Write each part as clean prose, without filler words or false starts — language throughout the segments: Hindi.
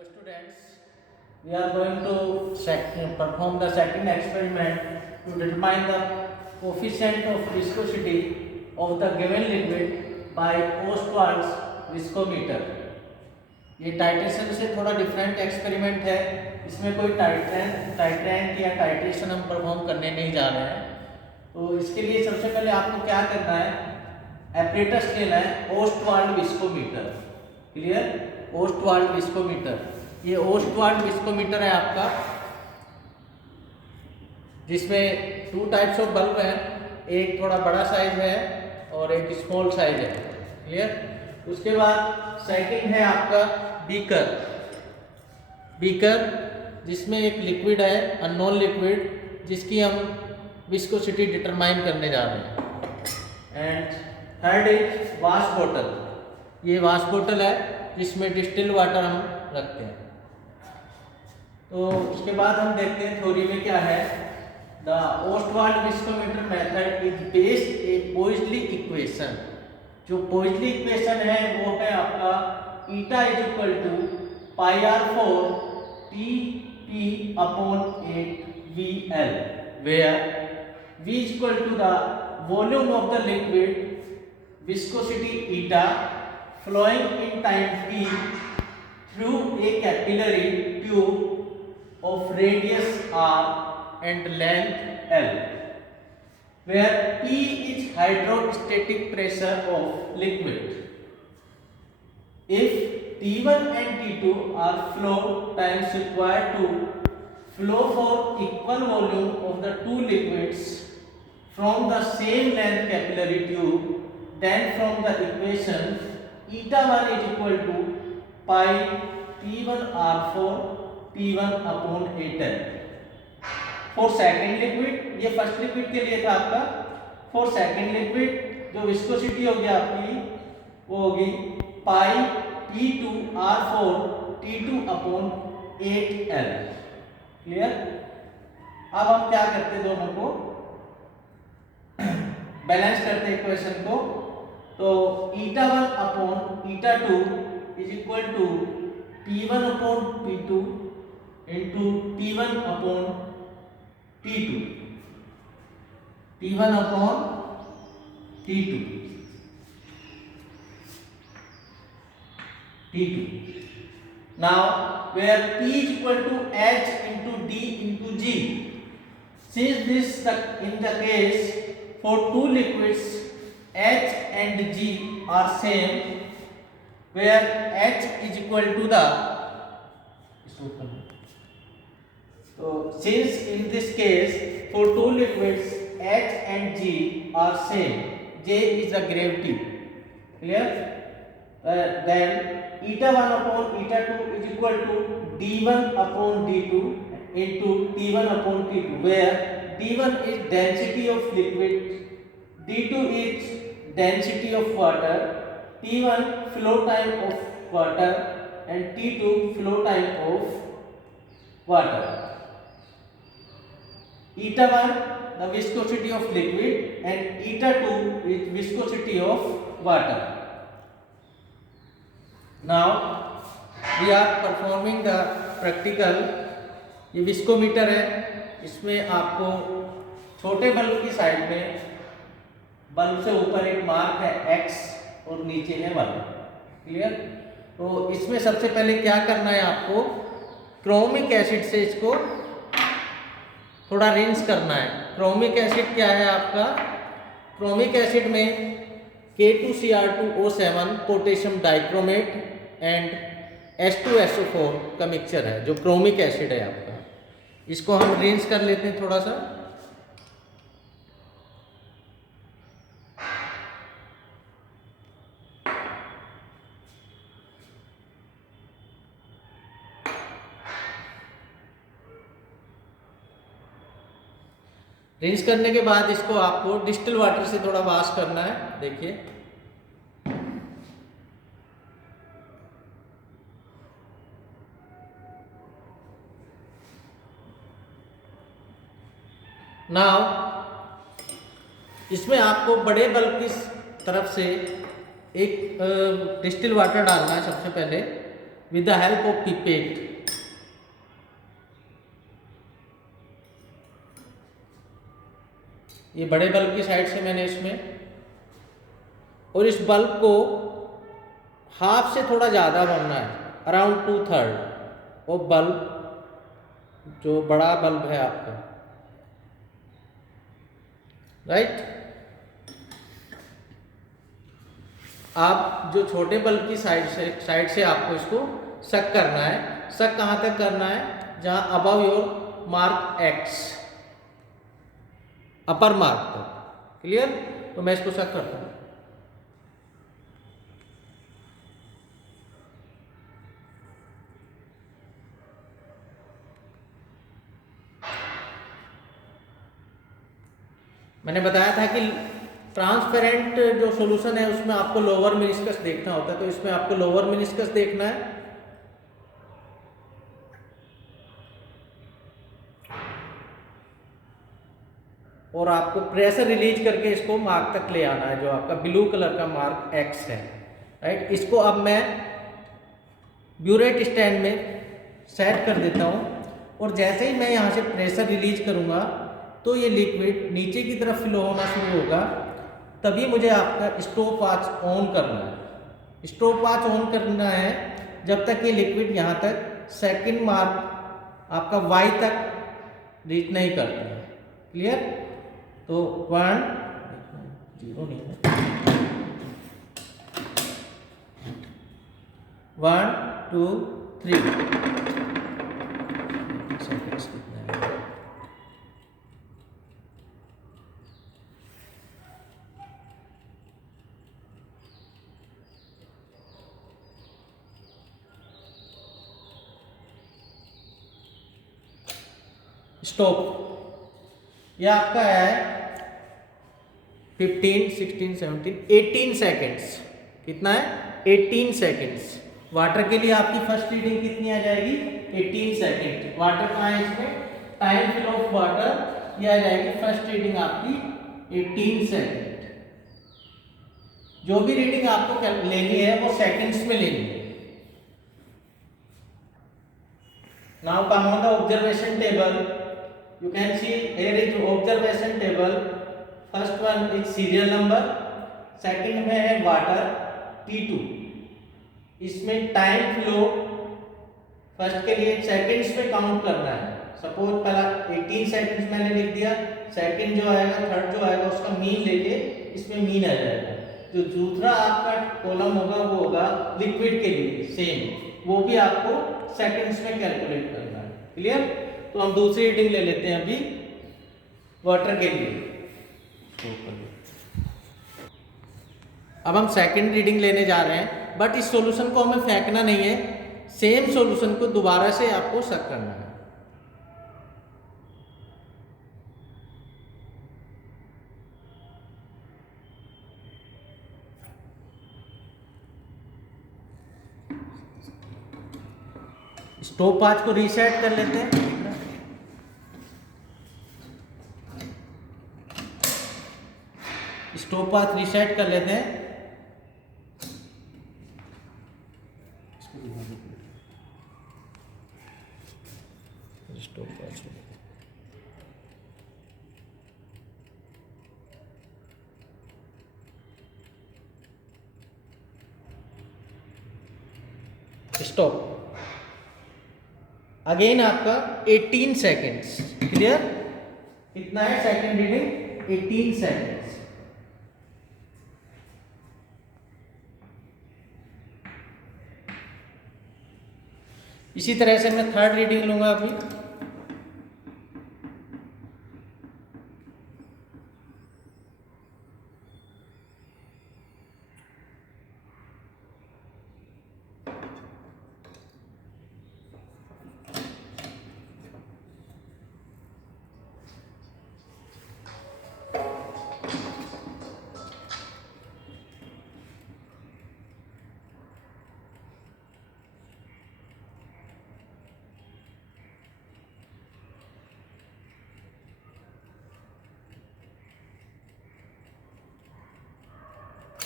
Hello students, we are going to perform the second experiment to determine the coefficient of viscosity of the given liquid by Ostwald's viscometer. ये टाइट्रेशन से थोड़ा डिफरेंट एक्सपेरिमेंट है, इसमें कोई टाइट्रेंट या टाइट्रेशन हम परफॉर्म करने नहीं जा रहे हैं। तो इसके लिए सबसे पहले आपको क्या करना है, एपरेटस लेना है Ostwald viscometer. Clear? Ostwald viscometer, ये ओस्टवाल्ड विस्कोमीटर है आपका, जिसमें टू टाइप्स ऑफ बल्ब है, एक थोड़ा बड़ा साइज है और एक स्मॉल साइज है। क्लियर? उसके बाद सेकंड है आपका बीकर जिसमें एक लिक्विड है, अननोन लिक्विड, जिसकी हम विस्कोसिटी डिटरमाइन करने जा रहे हैं। And third is wash bottle, ये वाश बॉटल है जिसमें डिस्टिल्ड वाटर हम रखते हैं। तो उसके बाद हम देखते हैं थ्योरी में क्या है। The Ostwald viscometer method is based a Poiseuille equation. जो पोइजली इक्वेशन है वो है आपका eta is equal to pi R 4 T P upon 8 V L, where V is equal to the volume of the liquid, viscosity eta, flowing in time t through a capillary tube of radius r and length l, where P is hydrostatic pressure of liquid. If T1 and T2 are flow times required to flow for equal volume of the two liquids from the same length capillary tube, then from the equation eta 1 is equal to pi P1 R4 T1 upon 8L for second liquid। ये फर्स्ट लिक्विड के लिए था आपका। फॉर सेकंड लिक्विड जो विस्कोसिटी होगी आपकी वो होगी पाई P2 R4 T2 upon 8L। Clear? अब हम क्या करते हैं, दोनों को बैलेंस करते हैं इक्वेशन को। तो eta 1 upon eta 2 is equal to P1 upon P2 into T1 upon T2, T1 upon T2, Now where P is equal to H into D into G, since this in the case for two liquids H and G are same, where H is equal to the, so since in this case for two liquids H and G are same, J is the gravity. Clear? Then eta 1 upon eta 2 is equal to D1 upon D2 into T1 upon T2, where D1 is density of liquid, D2 is density of water, T1 flow time of water and T2 flow time of water. Eta 1 the viscosity of liquid and eta 2 is viscosity of water. Now we are performing the practical। ये विस्कोमीटर है, इसमें आपको छोटे बल्ब की साइड में बल्ब से ऊपर एक मार्क है X और नीचे है 1। क्लियर? तो इसमें सबसे पहले क्या करना है आपको, क्रोमिक एसिड से इसको थोड़ा रिंस करना है। क्रोमिक एसिड क्या है आपका, क्रोमिक एसिड में K2Cr2O7 potassium dichromate and H2SO4 का मिक्सचर है, जो क्रोमिक एसिड है आपका। इसको हम रिंस कर लेते हैं थोड़ा सा। रिंस करने के बाद इसको आपको डिस्टिल वाटर से थोड़ा वॉश करना है। देखिए नाउ इसमें आपको बड़े बल्ब की तरफ से एक डिस्टिल वाटर डालना है सबसे पहले। with the help of pipette. ये बड़े बल्ब की साइड से मैंने इसमें, और इस बल्ब को हाफ से थोड़ा ज़्यादा भरना है, अराउंड 2/3 वो बल्ब जो बड़ा बल्ब है आपका, राइट। आप जो छोटे बल्ब की साइड से आपको इसको सक करना है। सक कहाँ तक करना है? जहाँ above your mark x, upper mark तक। क्लियर? तो मैं इसको सक करता हूँ। मैंने बताया था कि ट्रांसपेरेंट जो सॉल्यूशन है उसमें आपको लोअर मेनिस्कस देखना होता है, तो इसमें आपको लोअर मेनिस्कस देखना है। और आपको प्रेशर रिलीज करके इसको मार्क तक ले आना है, जो आपका ब्लू कलर का मार्क एक्स है, राइट। इसको अब मैं ब्यूरेट स्टैंड में सेट कर देता हूँ, और जैसे ही मैं यहाँ से प्रेशर रिलीज करूँगा तो ये लिक्विड नीचे की तरफ फ्लो होना शुरू होगा। तभी मुझे आपका स्टॉप वॉच ऑन करना है। स्टॉप वॉच ऑन करना है जब तक ये लिक्विड यहाँ तक सेकंड मार्क आपका वाई तक रीच नहीं करता है। क्लियर? तो 1 0 नहीं है, 1 2 3 सेकंड्स कितना है? स्टॉप। यह आपका है 15 16 17 18 सेकेंड्स। कितना है? 18 सेकेंड्स। वाटर के लिए आपकी फर्स्ट रीडिंग कितनी आ जाएगी? 18 सेकेंड। वाटर कहाँ है इसमें? टाइम फिल ऑफ वाटर, यह आ जाएगी फर्स्ट रीडिंग आपकी 18 सेकेंड। जो भी रीडिंग आपको लेनी है वो सेकेंड्स में लेनी है। Now come on the observation table. You can see here is observation table. First one is serial number, second में है water T2। इसमें टाइम फ्लो फर्स्ट के लिए सेकंड्स में काउंट करना है। सपोज पहला 18 सेकंड्स मैंने लिख दिया, सेकंड जो आएगा थर्ड जो आएगा उसका मीन लेके इसमें मीन आ जाएगा। जो दूसरा आपका कॉलम होगा वो होगा लिक्विड के लिए, सेम वो भी आपको सेकंड्स में कैलकुलेट करना है। क्लियर? तो हम दूसरी रीडिंग ले लेते हैं अभी वाटर के लिए। अब हम सेकंड रीडिंग लेने जा रहे हैं, बट इस सॉल्यूशन को हमें फेंकना नहीं है, सेम सॉल्यूशन को दोबारा से आपको सक करना है। स्टॉप वॉच को रीसेट कर लेते हैं। स्टॉप वॉच रीसेट कर लेते हैं। Stop watch stop. अगेन आपका 18 सेकेंड्स। क्लियर? कितना है सेकेंड रीडिंग? 18 सेकेंड्स। इसी तरह से मैं थर्ड रीडिंग लूंगा अभी।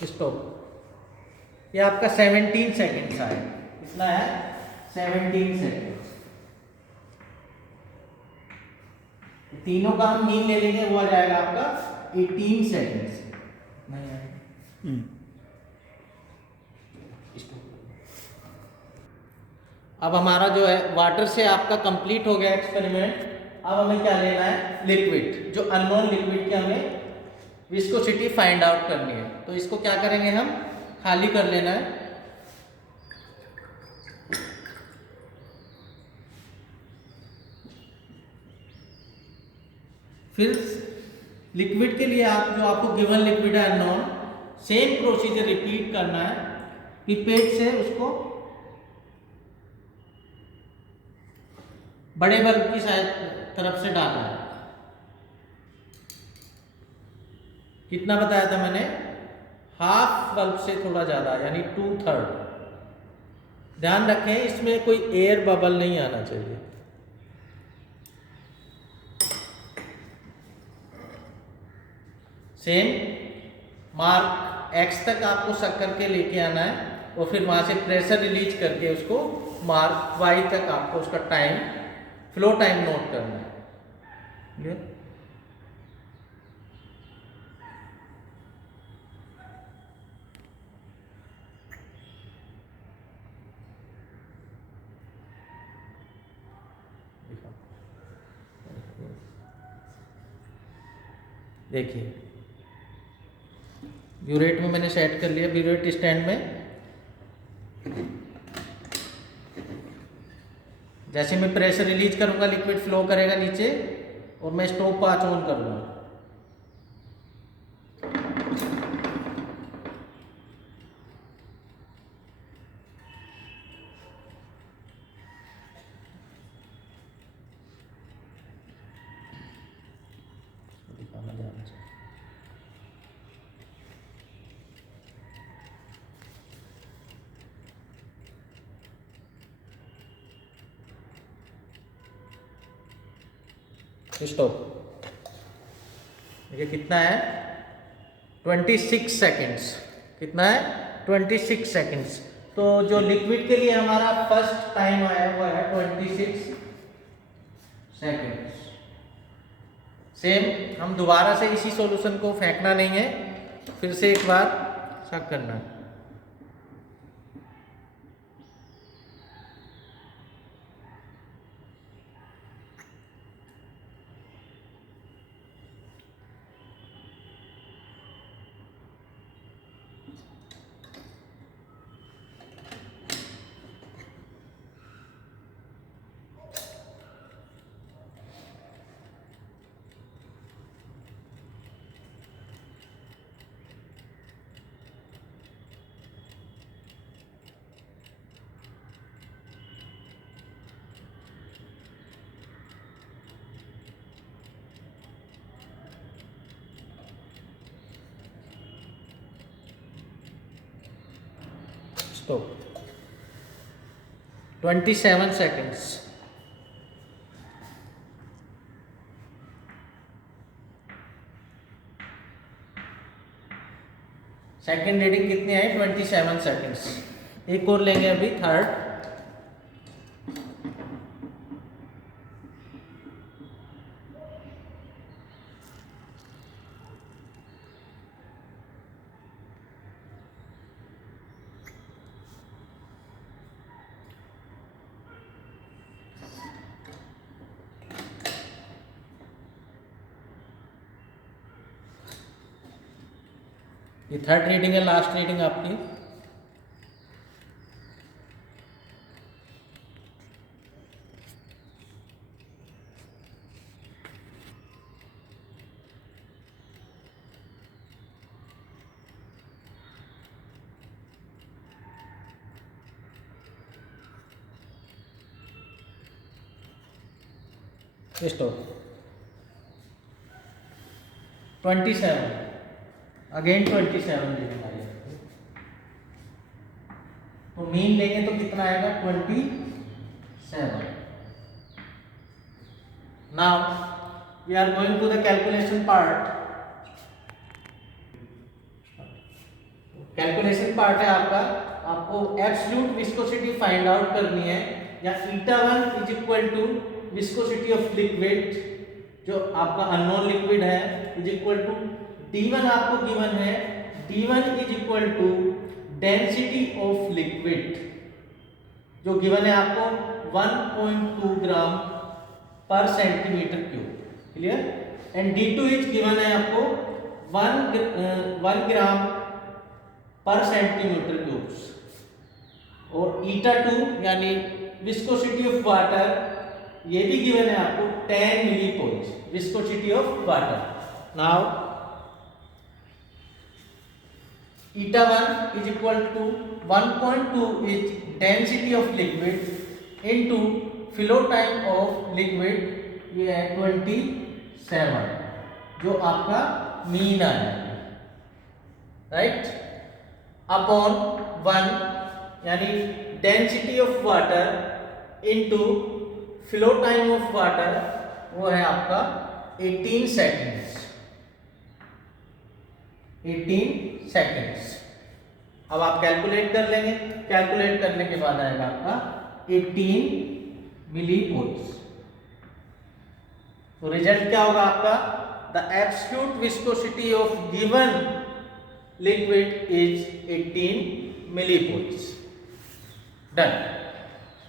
स्टॉप। ये आपका 17 सेकेंड्स आए। कितना है? 17 सेकेंड्स। तीनों का हम मीन ले लेंगे, वो आ जाएगा आपका 18 सेकेंड्स। नहीं आएगा। अब हमारा जो है वाटर से आपका कंप्लीट हो गया एक्सपेरिमेंट। अब हमें क्या लेना है, लिक्विड, जो अननोन लिक्विड की हमें विस्कोसिटी फाइंड आउट करनी है। तो इसको क्या करेंगे, हम खाली कर लेना है। फिर लिक्विड के लिए आप जो आपको गिवन लिक्विड है अननोन, सेम प्रोसीजर रिपीट करना है। पिपेट से उसको बड़े बल्ब की तरफ से डालना है। कितना बताया था मैंने, हाफ बल्ब से थोड़ा ज्यादा, यानी 2/3। ध्यान रखें इसमें कोई एयर बबल नहीं आना चाहिए। सेम मार्क एक्स तक आपको शक करके लेके आना है, और फिर वहां से प्रेशर रिलीज करके उसको मार्क वाई तक आपको उसका टाइम, फ्लो टाइम नोट करना है। क्लियर? देखिए ब्यूरेट में मैंने सेट कर लिया, ब्यूरेट स्टैंड में। जैसे मैं प्रेशर रिलीज करूंगा लिक्विड फ्लो करेगा नीचे, और मैं स्टोव 5 ऑन कर लूँगा। स्टॉप। देखिए कितना है, 26 सेकेंड्स। कितना है, 26 सेकेंड्स। तो जो लिक्विड के लिए हमारा फर्स्ट टाइम आया हुआ है 26 सेकेंड्स। सेम हम दोबारा से इसी सॉल्यूशन को फेंकना नहीं है, फिर से एक बार चेक करना है। Stop. 27 seconds. सेकेंड रीडिंग कितनी आई, 27 सेकेंड्स। एक और लेंगे अभी थर्ड। ये थर्ड रीडिंग है, लास्ट रीडिंग आपकी। स्टॉप। 27 अगेन 27 रीडिंग आई। तो मीन लेंगे तो कितना आएगा, 27। Now we are going to the calculation part. Calculation part है आपका, आपको एब्सोल्यूट विस्कोसिटी फाइंड आउट करनी है, या η1 is equal to viscosity of liquid जो आपका अननोन लिक्विड है इज इक्वल टू d1 आपको गिवन है, d1 is equal to density of liquid जो गिवन है आपको 1.2 gram per centimetre cube, clear. And d2 is given है आपको 1 ग्राम पर सेंटीमीटर क्यूब्स, और η2 यानी विस्कोसिटी ऑफ वाटर ये भी गिवन है आपको 10 millipoise viscosity of water. Now η1 is equal to 1.2 is density of liquid into flow time of liquid ये है 27 जो आपका मीन आया, राइट, अपॉन 1 यानी density of water into flow time of water वो है आपका 18 सेकेंड्स, 18 सेकेंड्स। अब आप कैलकुलेट कर लेंगे, कैलकुलेट करने के बाद आएगा आपका 18 मिली पोल्स। तो रिजल्ट क्या होगा आपका, the absolute viscosity of given liquid is 18 milli poles. Done.